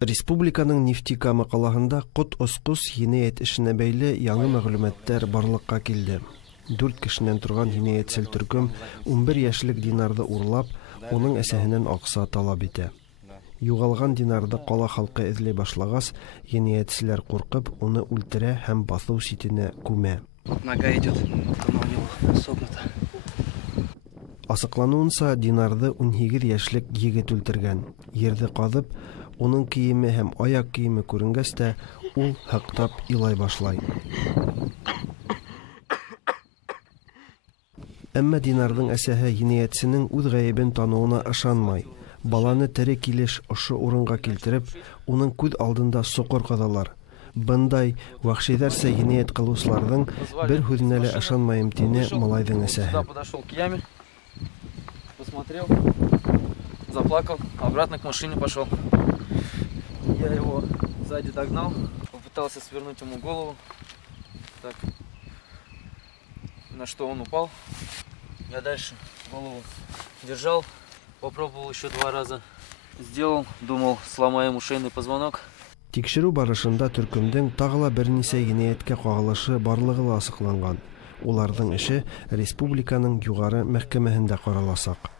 Республиканың Нефтекама калаһында кот оскус җинаять эшенә бәйле яңа мәгълүматлар барлыкка килде. 4 кешенән торган җинаятьчел төркем 11 яшьлек Динарды урлап, уның әсәһеннән акча талап итә. Югалган Динарды кала халкы эзли башлагас, җинаятьчеләр куркып, уны үлтерә һәм басу ситенә күмә. Нога идет, она у него согнута. Асыклануынса, Динарды 18 яшьлек егет үлтергән. Ерде казып, уның киеме һәм аяк киеме күренгәс тә, ул хактап илай башлай. Әмма Динардың әсәһе җинаятьченең үз гаебен тануына ышанмай. Баланы тере килеш ошо урынга килтереп, уның күз алдында сокыр кадалар. Бындай вахшиләрсә җинаять кылучыларның бер хүзенә лә ышанмаем тине малайның әсәһе. Подошел к яме, посмотрел, заплакал, обратно к машине пошел. Я его сзади догнал, попытался свернуть ему голову, так, на что он упал. Я дальше голову держал, попробовал еще 2 раза, сделал, думал, сломаю ему шейный позвонок. Тикшерү барышында төркемдең тагыла берничә җинаяткә кагылышы барлыгы ла асыкланган. Уларның эше республиканың югары мәхкәмәһендә каралачак.